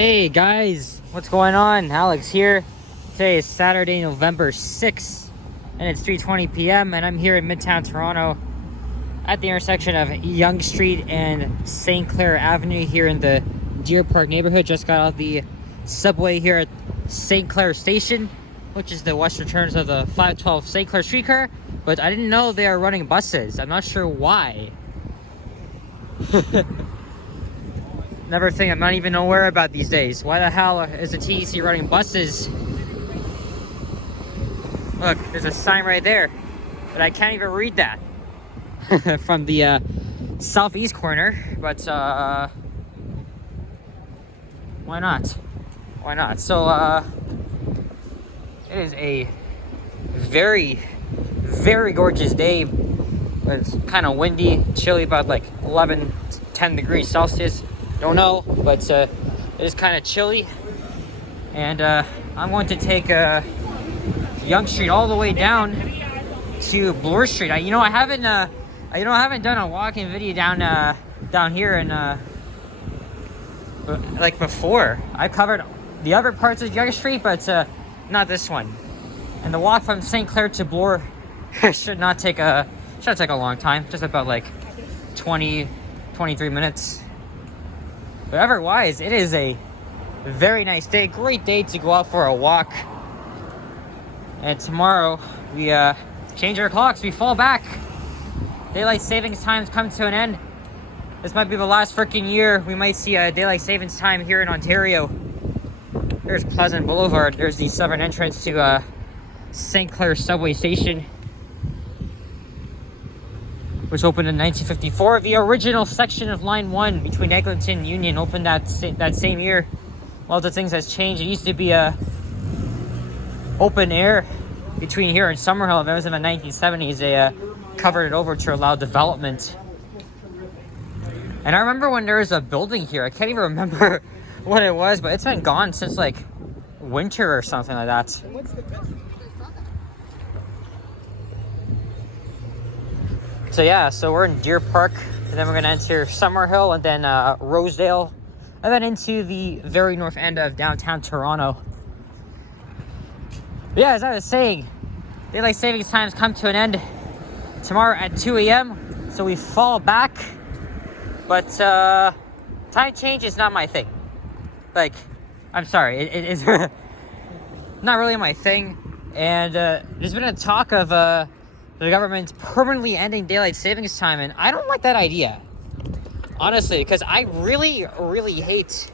Hey guys, what's going on? Alex here. Today is Saturday, November 6th, and it's 3:20 p.m. and I'm here in Midtown Toronto at the intersection of Yonge Street and St. Clair Avenue here in the Deer Park neighborhood. Just got off the subway here at St. Clair Station, which is the western terms of the 512 St. Clair streetcar, but I didn't know they are running buses. I'm not sure why. Another thing I'm not even aware about these days. Why the hell is the TEC running buses? Look, there's a sign right there, but I can't even read that from the southeast corner. But why not? Why not? So it is a very, very gorgeous day. But it's kind of windy, chilly, about like 11, 10 degrees Celsius. Don't know, but it is kind of chilly, and I'm going to take Yonge Street all the way down to Bloor Street. I haven't done a walking video down here in like before. I covered the other parts of Yonge Street, but not this one. And the walk from St. Clair to Bloor should take a long time, just about like 23 minutes. But otherwise, it is a very nice day. Great day to go out for a walk. And tomorrow, we change our clocks. We fall back. Daylight savings times come to an end. This might be the last freaking year we might see a daylight savings time here in Ontario. There's Pleasant Boulevard. There's the southern entrance to St. Clair subway station, which opened in 1954. The original section of Line 1 between Eglinton and Union opened that same year. Lots of things has changed. It used to be open air between here and Summerhill. That was in the 1970s. They covered it over to allow development. And I remember when there was a building here. I can't even remember what it was, but it's been gone since like winter or something like that. So yeah, so we're in Deer Park, and then we're gonna enter Summerhill, and then Rosedale, and then into the very north end of downtown Toronto. But yeah, as I was saying, daylight savings times come to an end tomorrow at 2 a.m. So we fall back, but time change is not my thing. Like, I'm sorry, it is not really my thing. And there's been a talk of the government's permanently ending daylight savings time, and I don't like that idea, honestly, because I really, really hate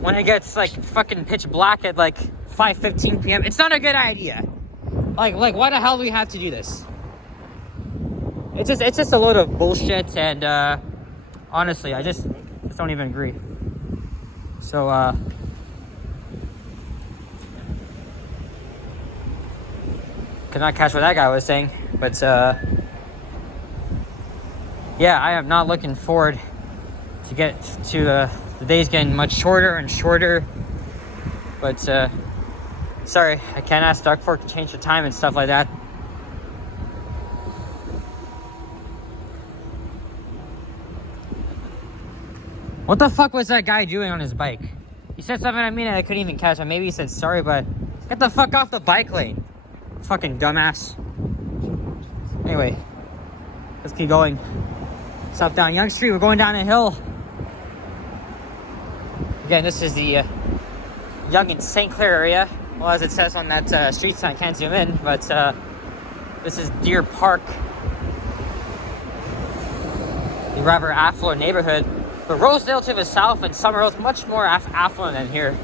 when it gets like fucking pitch black at like 5:15 p.m. It's not a good idea. Like why the hell do we have to do this? It's just a load of bullshit, and honestly, I just don't even agree. So could not catch what that guy was saying, but yeah, I am not looking forward to get to the days getting much shorter and shorter. But sorry, I can't ask Dark Fork to change the time and stuff like that. What the fuck was that guy doing on his bike? He said something to me and I couldn't even catch it. Maybe he said sorry, but get the fuck off the bike lane. Fucking dumbass. Anyway, let's keep going. Stop down Yonge Street. We're going down a hill. Again, this is the Yonge and St. Clair area. Well, as it says on that street sign, I can't zoom in, but this is Deer Park, the rather affluent neighborhood. But Rosedale to the south and Summerhill is much more affluent than here.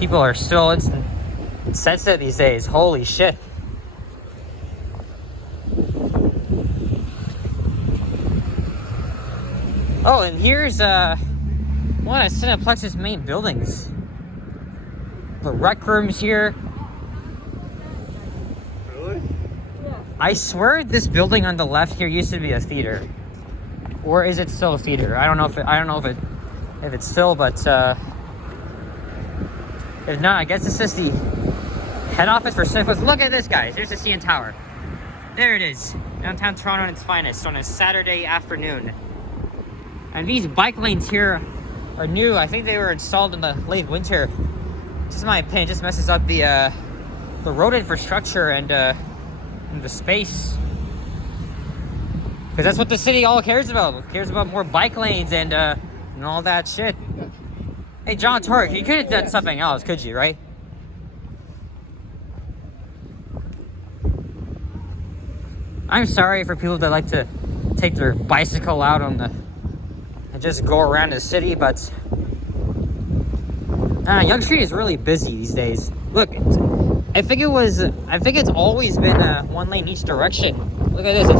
People are still sensitive these days. Holy shit. Oh, and here's one of Cineplex's main buildings. The rec room's here. Really? Yeah. I swear this building on the left here used to be a theater. Or is it still a theater? I don't know if it's still, but if not, I guess this is the head office for Sniffles. Look at this, guys. There's the CN Tower. There it is. Downtown Toronto at its finest on a Saturday afternoon. And these bike lanes here are new. I think they were installed in the late winter. Just my opinion, just messes up the road infrastructure and the space. Because that's what the city all cares about. It cares about more bike lanes and all that shit. Hey, John Torque, you could have done something else, could you, right? I'm sorry for people that like to take their bicycle out on the and just go around the city, but Yonge Street is really busy these days. Look, I think it's always been one lane each direction. Look at this,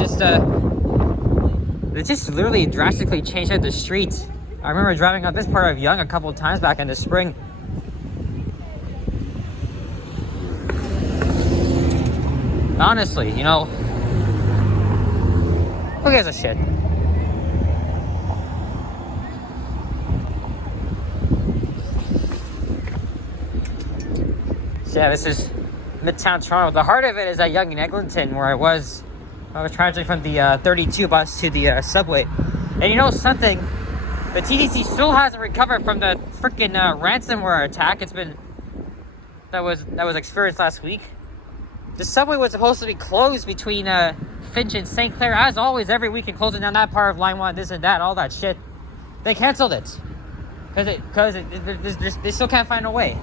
it just literally drastically changed out the street. I remember driving up this part of Yonge a couple of times back in the spring. Honestly, you know, who gives a shit? So yeah, this is Midtown Toronto. The heart of it is at Yonge and Eglinton, where I was transiting from the 32 bus to the subway. And you know something? The TTC still hasn't recovered from the freaking ransomware attack that was experienced last week. The subway was supposed to be closed between Finch and St. Clair, as always, every weekend, closing down that part of Line 1, this and that, all that shit. They canceled it. Because they still can't find a way.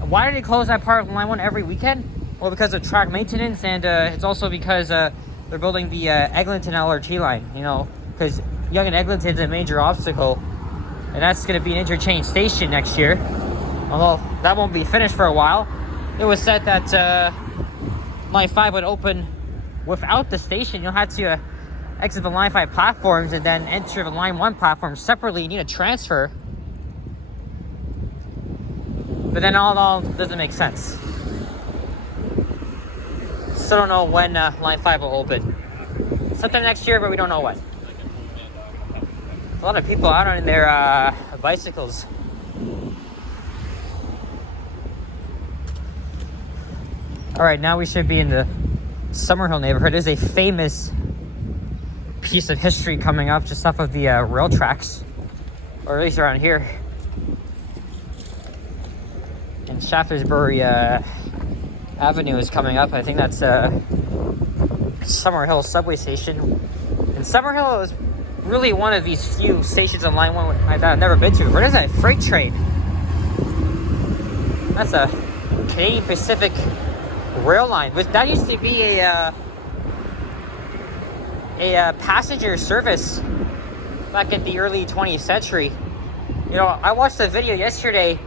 Why did they close that part of Line 1 every weekend? Well, because of track maintenance, and it's also because they're building the Eglinton LRT line, you know, because Yonge and Eglinton is a major obstacle, and that's going to be an interchange station next year. Although that won't be finished for a while. It was said that Line 5 would open without the station. You'll have to exit the Line 5 platforms and then enter the Line 1 platform separately. You need a transfer. But then all doesn't make sense. Still don't know when Line 5 will open. Sometime next year, but we don't know when. A lot of people out on their bicycles. Alright, now we should be in the Summerhill neighborhood. It is a famous piece of history coming up just off of the rail tracks. Or at least around here. And Shaftesbury Avenue is coming up. I think that's Summerhill subway station. And Summerhill is really one of these few stations on Line 1 I've never been to. Where is that? Freight train. That's a Canadian Pacific rail line. That used to be a passenger service back in the early 20th century. You know, I watched a video yesterday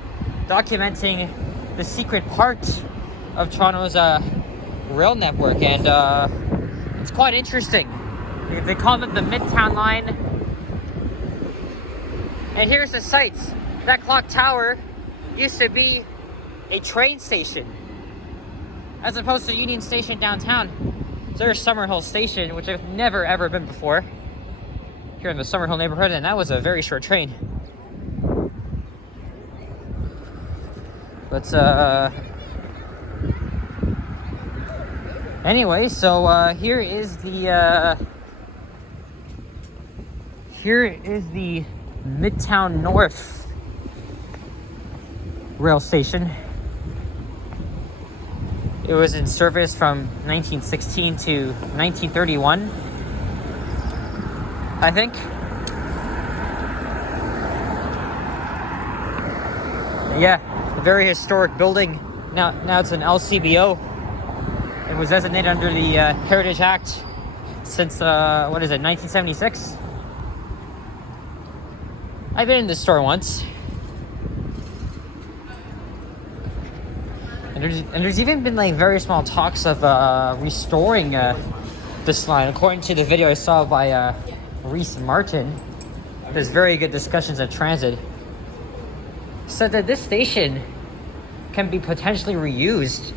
documenting the secret part of Toronto's rail network, and it's quite interesting. They call it the Midtown line. And here's the sights. That clock tower used to be a train station, as opposed to Union Station downtown. So there's Summerhill Station, which I've never ever been before, here in the Summerhill neighborhood, and that was a very short train. But anyway, so here is the Midtown North rail station. It was in service from 1916 to 1931, I think. Yeah, a very historic building. Now it's an LCBO. It was designated under the Heritage Act since, 1976? I've been in this store once. And there's even been like very small talks of restoring this line. According to the video I saw by Reese Martin, there's very good discussions at Transit. Said that this station can be potentially reused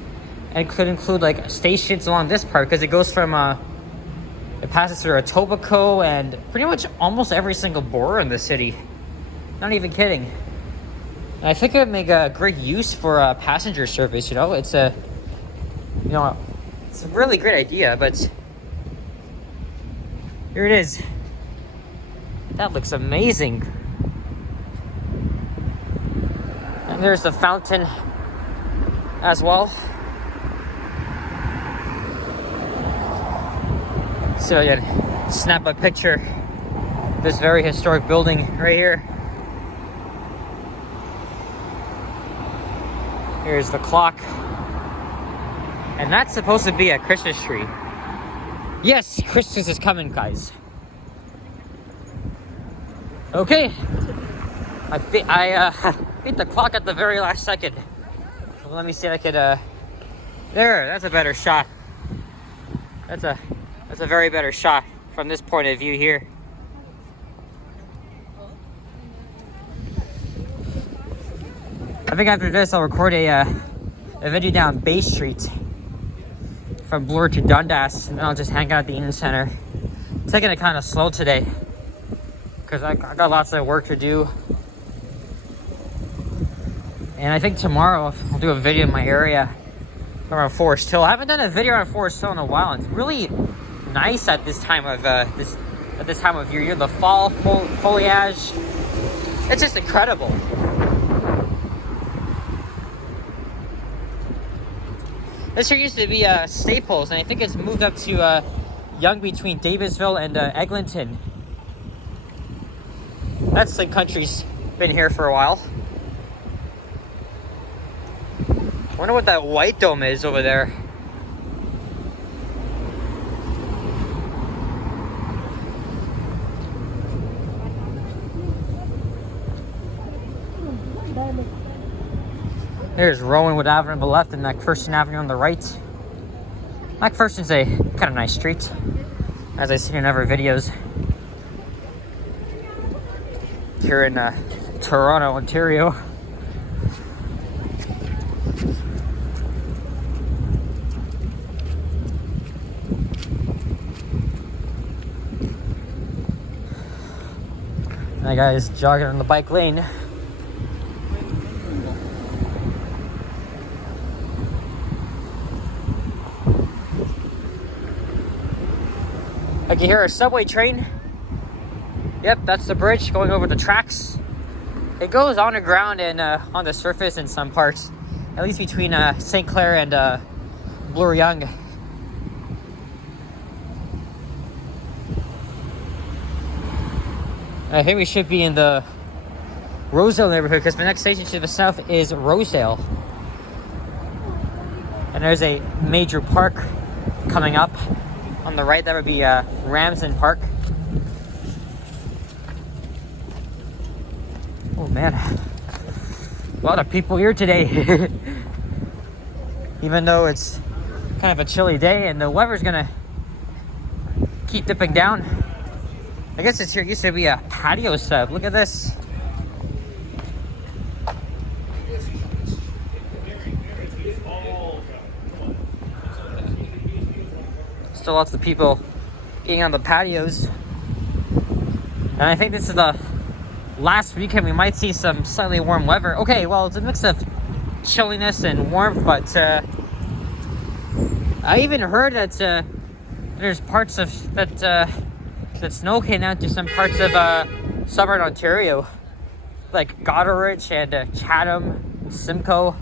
and could include like stations along this part, because it goes from it passes through Etobicoke and pretty much almost every single borough in the city. Not even kidding. And I think it would make a great use for passenger service. You know, it's a really great idea. But here it is. That looks amazing. And there's the fountain as well. So I can snap a picture of this very historic building right here. Here's the clock. And that's supposed to be a Christmas tree. Yes, Christmas is coming, guys. Okay. I beat the clock at the very last second. So let me see if I could, there, that's a better shot. That's a very better shot from this point of view here. I think after this I'll record a video down Bay Street from Bloor to Dundas, and then I'll just hang out at the Eaton Center. Taking it kind of slow today because I got lots of work to do. And I think tomorrow I'll do a video in my area around Forest Hill. I haven't done a video on Forest Hill in a while. It's really nice at this time of this time of year. You know, the fall foliage. It's just incredible. This here used to be Staples, and I think it's moved up to Yonge between Davisville and Eglinton. That's the country's been here for a while. I wonder what that white dome is over there. There's Rowanwood Avenue on the left and McPherson Avenue on the right. McPherson's a kind of nice street, as I've seen in other videos. Here in Toronto, Ontario. And that guy is jogging on the bike lane. I can hear a subway train. Yep, that's the bridge going over the tracks. It goes underground and on the surface in some parts, at least between St. Clair and Bloor Yonge. I think we should be in the Rosedale neighborhood because the next station to the south is Rosedale. And there's a major park coming up. On the right, that would be Ramsden Park. Oh man, a lot of people here today. Even though it's kind of a chilly day and the weather's gonna keep dipping down. I guess it's here used to be a patio set. Look at this. Still lots of people eating on the patios. And I think this is the last weekend we might see some slightly warm weather. Okay, well, it's a mix of chilliness and warmth, but I even heard that there's parts of that snow came down to some parts of southern Ontario, like Goderich and Chatham, Simcoe.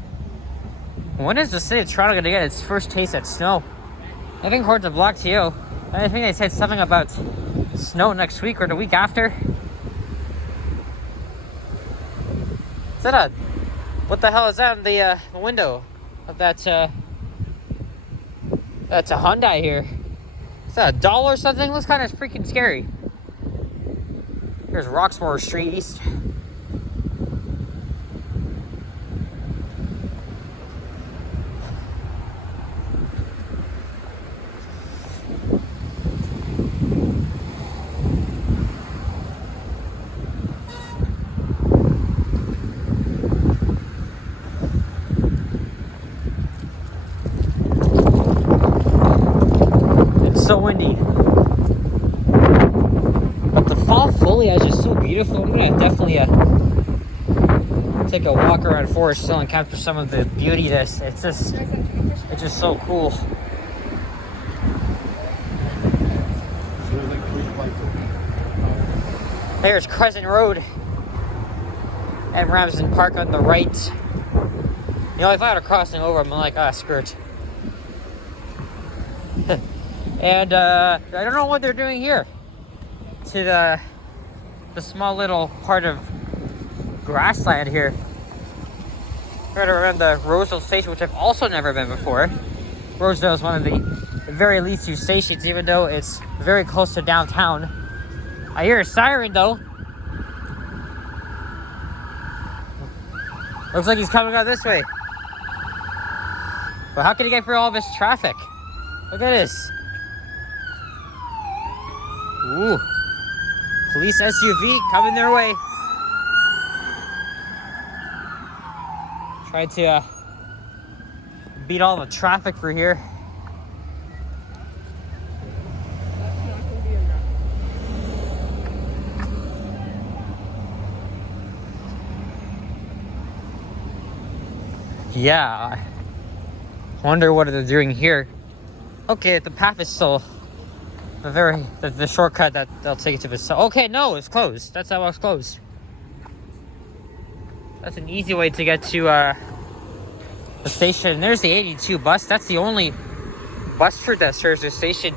When is the city of Toronto going to get its first taste of snow? I think according to Block TO, I think they said something about snow next week or the week after. Is that a... What the hell is that in the window of that, that's a Hyundai here. Is that a doll or something? Looks kind of freaking scary. Here's Roxmore Street East. So windy, but the fall foliage is so beautiful. I'm gonna definitely take a walk around Forest Hill and capture some of the beauty of this. It's just so cool. There's Crescent Road and Ramsden Park on the right. You know, if I had a crossing over, I'm like, ah, screw it. And I don't know what they're doing here to the small little part of grassland here. Right around the Rosedale station, which I've also never been before. Rosedale is one of the very least used stations, even though it's very close to downtown. I hear a siren though. Looks like he's coming out this way. But how can he get through all this traffic? Look at this. Ooh. Police SUV coming their way. Try to beat all the traffic through here. Yeah, I wonder what they're doing here. Okay, the path is still the shortcut that they'll take you to the side. Okay, no, it's closed. That's how it's closed. That's an easy way to get to the station. And there's the 82 bus. That's the only bus route that serves the station.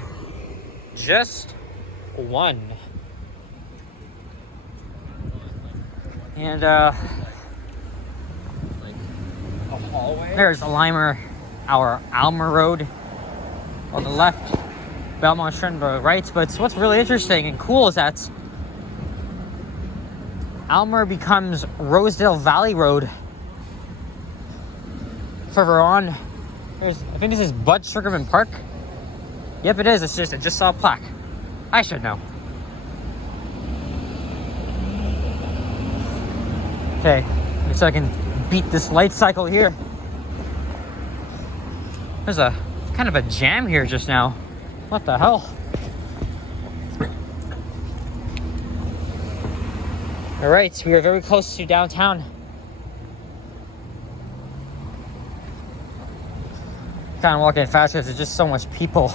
Just one. And there's Almer Road on the left, Belmont Street on the right. But what's really interesting and cool is that Almer becomes Rosedale Valley Road. Further on, I think this is Bud Sugarman Park. Yep, it is. I just saw a plaque. I should know. Okay, so I can beat this light cycle here. There's a kind of a jam here just now. What the hell? All right, we are very close to downtown. Kind of walking fast because there's just so much people.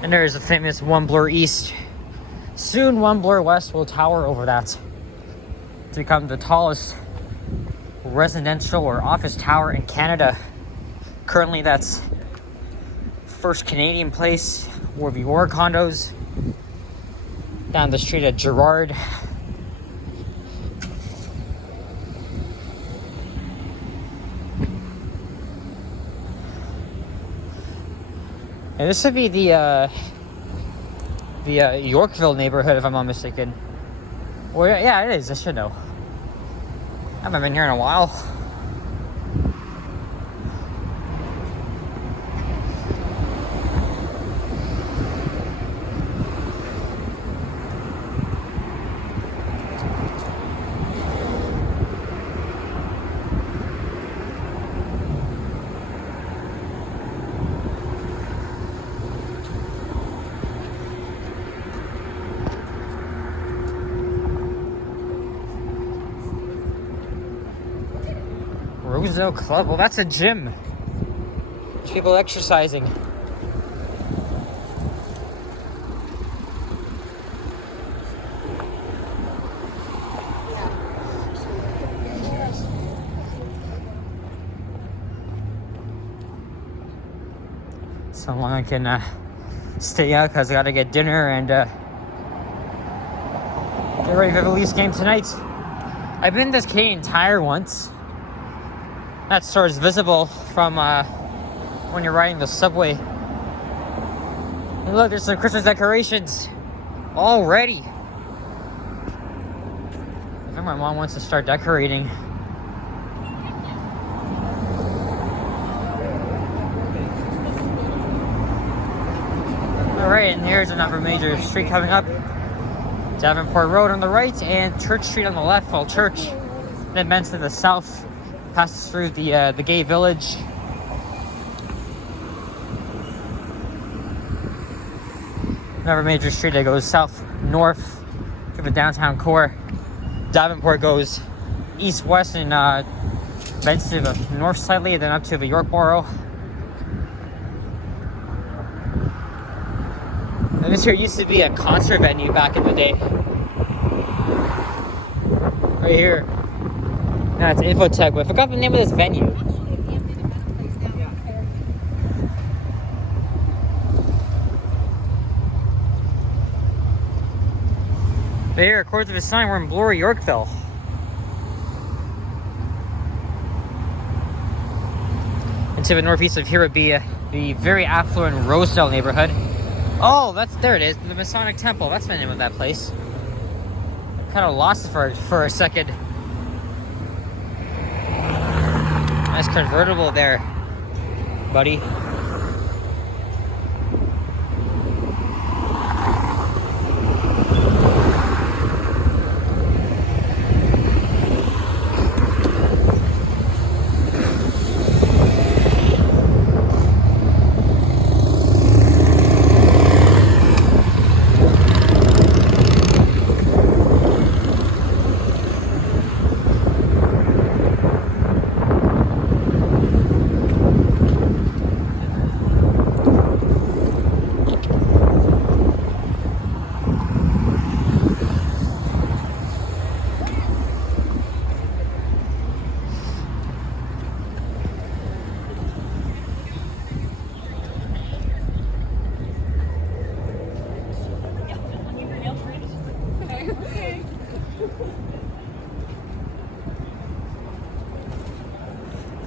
And there's a famous One Bloor East. Soon One Bloor West will tower over that to become the tallest residential or office tower in Canada. Currently that's First Canadian Place or the Bloor condos down the street at Gerrard. And this would be the Yorkville neighborhood, if I'm not mistaken. Or yeah, it is. I should know. I haven't been here in a while. Rosedale Club. Well, that's a gym. There's people exercising. So long I can stay out because I gotta get dinner and get ready for the Leafs game tonight. I've been to this Canadian Tire once. That store is visible from when you're riding the subway. And look, there's some Christmas decorations already. I think my mom wants to start decorating. Alright, and here's another major street coming up. Davenport Road on the right and Church Street on the left. Well, Church, then meant to the south, passes through the gay village. Another major street that goes south-north to the downtown core. Davenport goes east-west and bends to the north slightly, then up to the York Borough. And this here used to be a concert venue back in the day. Right here. No, it's Infotech, but I forgot the name of this venue. But here, according to the sign, we're in Bloor, Yorkville. And to the northeast of here would be the very affluent Rosedale neighborhood. Oh, there it is, the Masonic Temple. That's the name of that place. Kind of lost it for a second. Nice convertible there, buddy.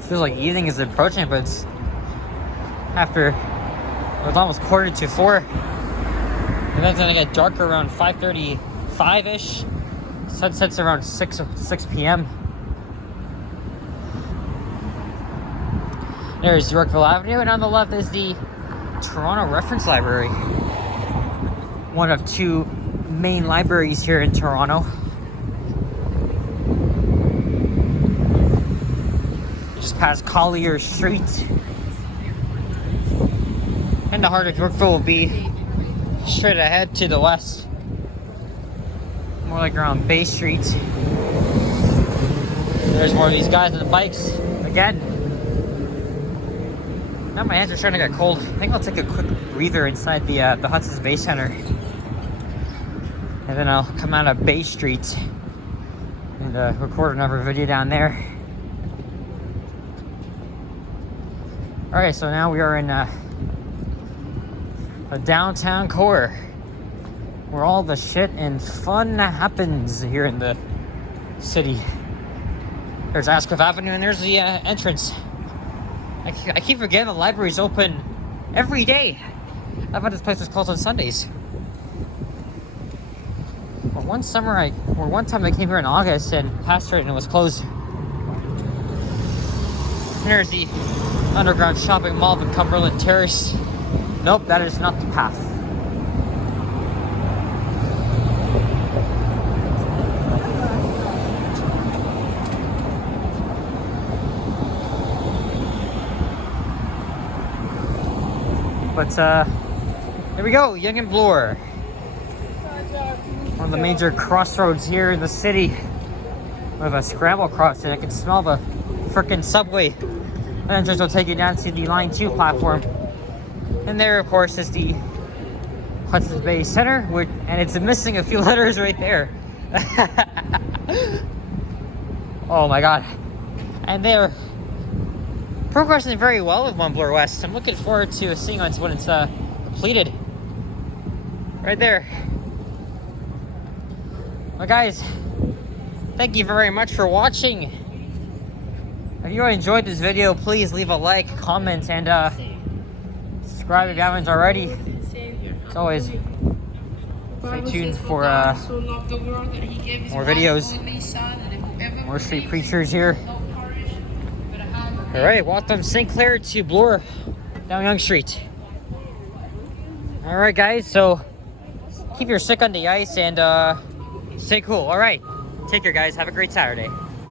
Feels like evening is approaching, but it's it's almost 3:45. And then it's gonna get darker around 5:35-ish. Sunsets around 6 p.m. There's Yorkville Avenue, and on the left is the Toronto Reference Library. One of two main libraries here in Toronto. Just past Collier Street. And the heart of Yorkville will be straight ahead to the west. More like around Bay Street. There's more of these guys on the bikes again. Now my hands are starting to get cold. I think I'll take a quick breather inside the Hudson's Bay Center. And then I'll come out of Bay Street and record another video down there. Alright, so now we are in a downtown core where all the shit and fun happens here in the city. There's Asquith Avenue and there's the entrance. I keep forgetting the library's open every day. I thought this place was closed on Sundays. Well, one time I came here in August and passed it and it was closed. There's the underground shopping mall of Cumberland Terrace. Nope, that is not the path. But here we go, Yonge and Bloor. One of the major crossroads here in the city. With a scramble crossing, I can smell the frickin' subway. And just will take you down to the Line 2 platform. And there, of course, is the Hudson's Bay Center, and it's missing a few letters right there. Oh my god. And they're progressing very well with One Bloor West. I'm looking forward to seeing it when it's completed. Right there. Well, guys, thank you very much for watching. If you enjoyed this video, please leave a like, comment, and subscribe if you haven't already. As always, stay tuned for more videos, more street preachers here. Alright, welcome St. Clair to Bloor, down Yonge Street. Alright guys, so keep your stick on the ice and stay cool. Alright, take care guys, have a great Saturday.